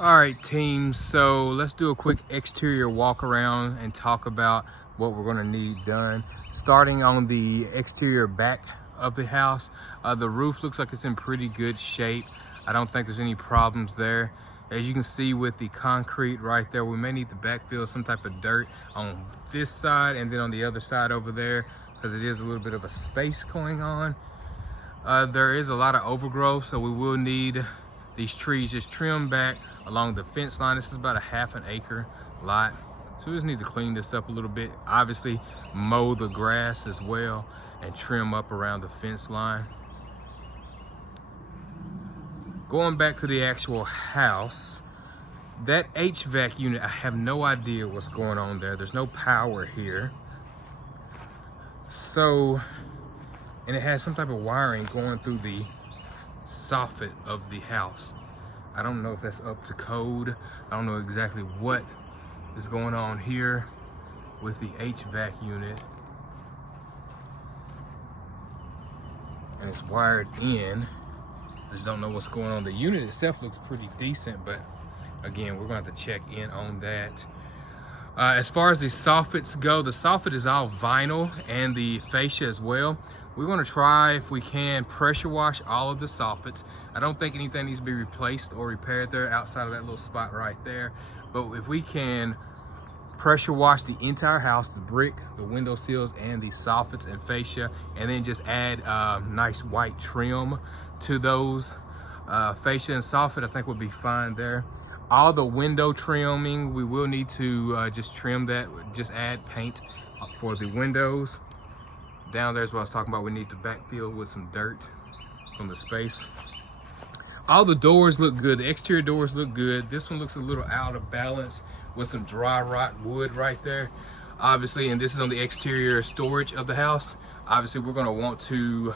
All right, team, so let's do a quick exterior walk around and talk about what we're gonna need done. Starting on the exterior back of the house, the roof looks like it's in pretty good shape. I don't think there's any problems there. As you can see with the concrete right there, we may need to backfill some type of dirt on this side and then on the other side over there, because it is a little bit of a space going on. There is a lot of overgrowth, so we will need these trees just trimmed back along the fence line. This is about a half an acre lot, so we just need to clean this up a little bit. Obviously mow the grass as well and trim up around the fence line. Going back to the actual house, that HVAC unit, I have no idea what's going on there. There's no power here, so, and it has some type of wiring going through the soffit of the house. I don't know if that's up to code. I don't know exactly what is going on here with the HVAC unit. And it's wired in. I just don't know what's going on. The unit itself looks pretty decent, but again, we're gonna have to check in on that. As far as the soffits go, the soffit is all vinyl and the fascia as well. We're gonna try, if we can, pressure wash all of the soffits. I don't think anything needs to be replaced or repaired there outside of that little spot right there. But if we can pressure wash the entire house, the brick, the window sills, and the soffits and fascia, and then just add nice white trim to those fascia and soffit, I think we'll be fine there. All the window trimming, we will need to just trim that, just add paint for the windows. Down there is what I was talking about. We need to backfill with some dirt from the space. All the doors look good. The exterior doors look good. This one looks a little out of balance with some dry rot wood right there. Obviously, and this is on the exterior storage of the house. Obviously, we're gonna want to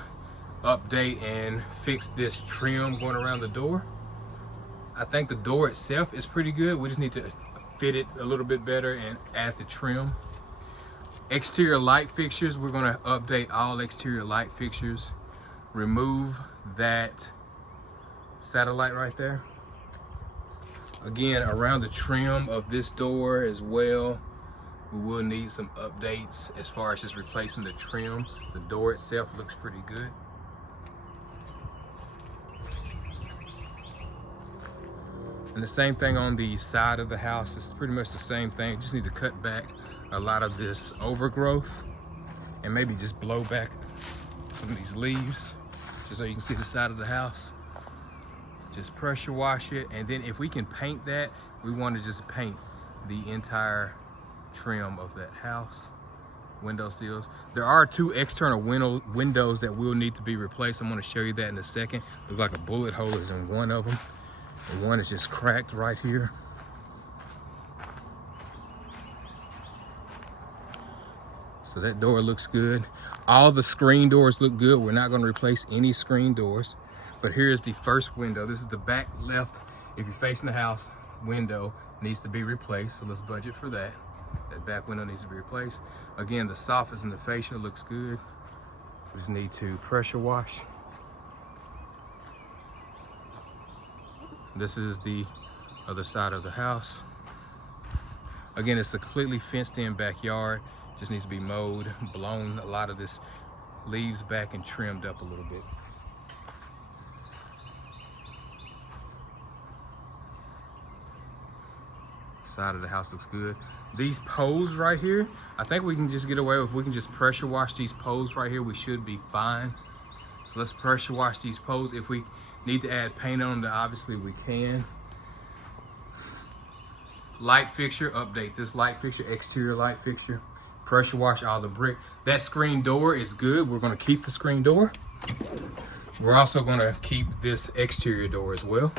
update and fix this trim going around the door. I think the door itself is pretty good. We just need to fit it a little bit better and add the trim. Exterior light fixtures, we're gonna update all exterior light fixtures. Remove that satellite right there. Again, around the trim of this door as well, we will need some updates as far as just replacing the trim. The door itself looks pretty good. And the same thing on the side of the house. It's pretty much the same thing. Just need to cut back a lot of this overgrowth and maybe just blow back some of these leaves just so you can see the side of the house. Just pressure wash it, and then if we can paint that, we want to just paint the entire trim of that house. Window sills. There are two external windows that will need to be replaced. I'm going to show you that in a second. Looks like a bullet hole is in one of them. And one is just cracked right here. So that door looks good. All the screen doors look good. We're not going to replace any screen doors. But here's the first window. This is the back left. If you're facing the house, window needs to be replaced. So let's budget for that. That back window needs to be replaced. Again, the soffits and the fascia looks good. We just need to pressure wash. This is the other side of the house. Again, it's a completely fenced in backyard. Just needs to be mowed, blown a lot of this leaves back and trimmed up a little bit. Side of the house looks good. These poles right here, I think we can just get away with, we can just pressure wash these poles right here. We should be fine. So let's pressure wash these poles. If we need to add paint on them, obviously we can. Light fixture, update this light fixture, exterior light fixture. Pressure wash all the brick. That screen door is good. We're gonna keep the screen door. We're also gonna keep this exterior door as well.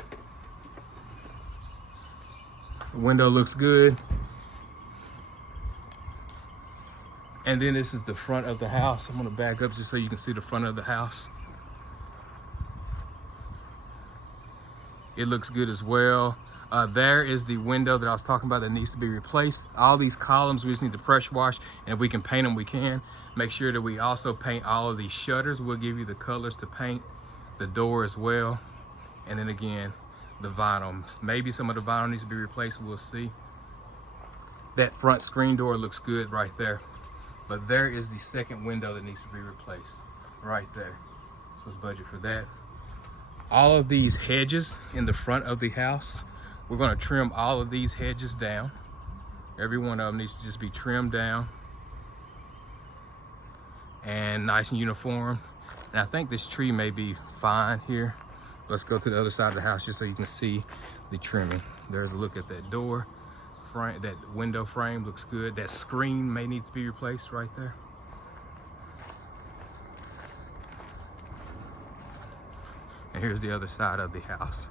The window looks good. And then this is the front of the house. I'm gonna back up just so you can see the front of the house. It looks good as well. There is the window that I was talking about that needs to be replaced. All these columns we just need to pressure wash, and if we can paint them, we can. Make sure that we also paint all of these shutters. We'll give you the colors to paint the door as well. And then again, the vinyl. Maybe some of the vinyl needs to be replaced, we'll see. That front screen door looks good right there. But there is the second window that needs to be replaced right there. So let's budget for that. All of these hedges in the front of the house, we're gonna trim all of these hedges down. Every one of them needs to just be trimmed down and nice and uniform. And I think this tree may be fine here. Let's go to the other side of the house just so you can see the trimming. There's a look at that door frame, that window frame looks good. That screen may need to be replaced right there. And here's the other side of the house.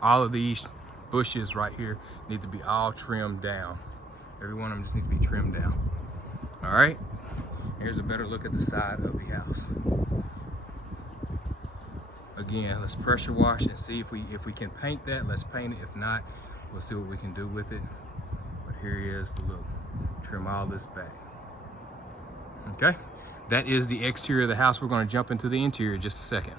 All of these bushes right here need to be all trimmed down. Every one of them just need to be trimmed down. All right, here's a better look at the side of the house. Again, let's pressure wash and see if we can paint that. Let's paint it. If not, we'll see what we can do with it. But here is the look. Trim all this back. Okay, that is the exterior of the house. We're going to jump into the interior in just a second.